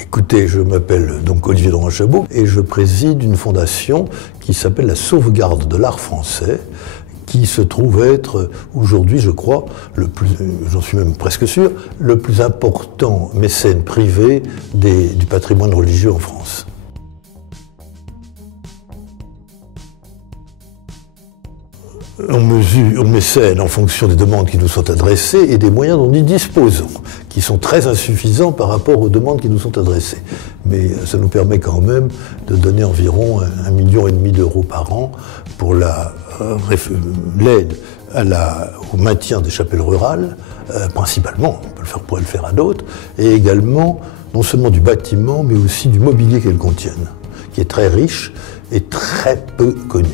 Écoutez, je m'appelle donc Olivier Laurent-Chabot et je préside une fondation qui s'appelle la Sauvegarde de l'Art Français, qui se trouve être aujourd'hui, je crois, j'en suis même presque sûr, le plus important mécène privé du patrimoine religieux en France. On mécène en fonction des demandes qui nous sont adressées et des moyens dont nous disposons, qui sont très insuffisants par rapport aux demandes qui nous sont adressées. Mais ça nous permet quand même de donner environ 1,5 million d'euros par an pour l'aide au maintien des chapelles rurales, principalement, pourrait le faire à d'autres, et également non seulement du bâtiment, mais aussi du mobilier qu'elles contiennent, qui est très riche et très peu connu.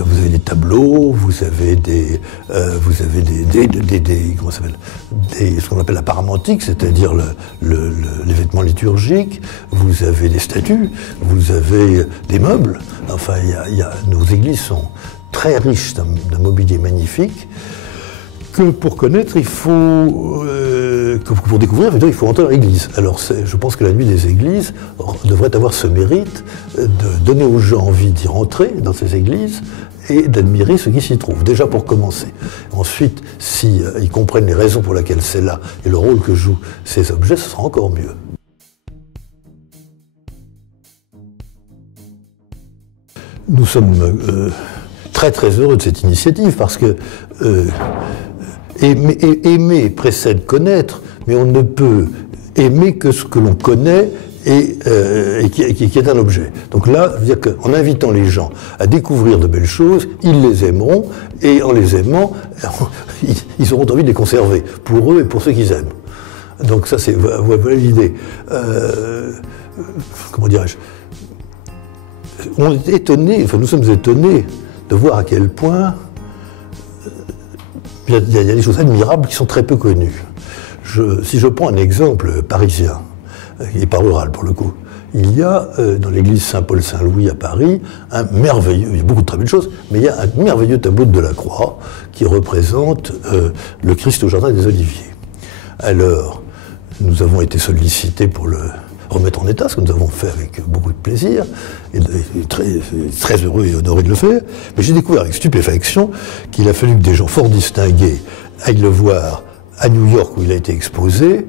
Vous avez des tableaux, vous avez ce qu'on appelle la paramantique, c'est-à-dire les vêtements liturgiques, vous avez des statues, vous avez des meubles. Enfin, nos églises sont très riches d'un mobilier magnifique que pour connaître, pour découvrir, il faut entrer dans l'église. Alors je pense que la nuit des églises devrait avoir ce mérite de donner aux gens envie d'y rentrer dans ces églises et d'admirer ce qui s'y trouve, déjà pour commencer. Ensuite, s'ils comprennent les raisons pour lesquelles c'est là et le rôle que jouent ces objets, ce sera encore mieux. Nous sommes très très heureux de cette initiative parce que aimer précède connaître, mais on ne peut aimer que ce que l'on connaît et qui est un objet. Donc là, je veux dire qu'en invitant les gens à découvrir de belles choses, ils les aimeront, et en les aimant, ils auront envie de les conserver, pour eux et pour ceux qu'ils aiment. Donc ça, voilà l'idée. Comment dirais-je ? Nous sommes étonnés de voir à quel point il y a des choses admirables qui sont très peu connues. Si je prends un exemple parisien, et pas rural pour le coup, il y a dans l'église Saint-Paul-Saint-Louis à Paris il y a beaucoup de très belles choses, mais il y a un merveilleux tableau de Delacroix qui représente le Christ au jardin des Oliviers. Alors, nous avons été sollicités pour le remettre en état, ce que nous avons fait avec beaucoup de plaisir, et très heureux et honoré de le faire, mais j'ai découvert avec stupéfaction qu'il a fallu que des gens fort distingués aillent le voir à New York où il a été exposé,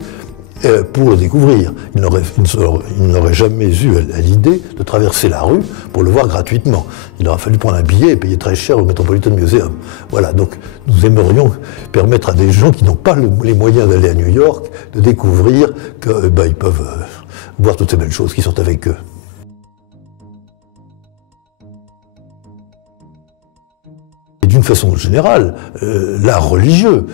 pour le découvrir. Il n'aurait jamais eu à l'idée de traverser la rue pour le voir gratuitement. Il aura fallu prendre un billet et payer très cher au Metropolitan Museum. Voilà, donc nous aimerions permettre à des gens qui n'ont pas les moyens d'aller à New York de découvrir qu'ils peuvent voir toutes ces belles choses qui sont avec eux. D'une façon générale, l'art religieux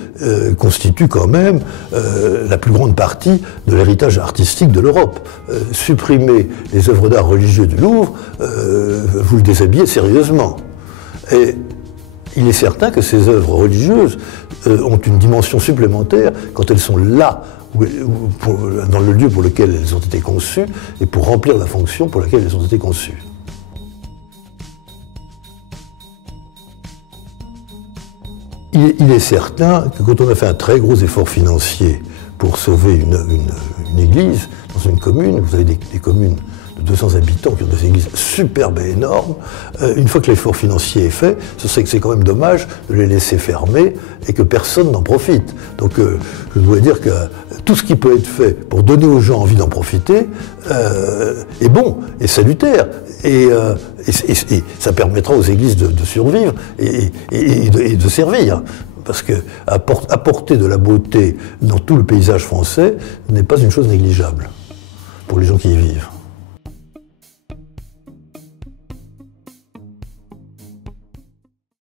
constitue quand même la plus grande partie de l'héritage artistique de l'Europe. Supprimer les œuvres d'art religieux du Louvre, vous le déshabillez sérieusement. Et il est certain que ces œuvres religieuses ont une dimension supplémentaire quand elles sont là, dans le lieu pour lequel elles ont été conçues, et pour remplir la fonction pour laquelle elles ont été conçues. Il est certain que quand on a fait un très gros effort financier pour sauver une église dans une commune, vous avez des communes de 200 habitants qui ont des églises superbes et énormes, une fois que l'effort financier est fait, c'est quand même dommage de les laisser fermer et que personne n'en profite. Donc je dois dire que tout ce qui peut être fait pour donner aux gens envie d'en profiter est bon et salutaire. Et ça permettra aux églises de survivre et de servir. Parce que apporter de la beauté dans tout le paysage français n'est pas une chose négligeable pour les gens qui y vivent.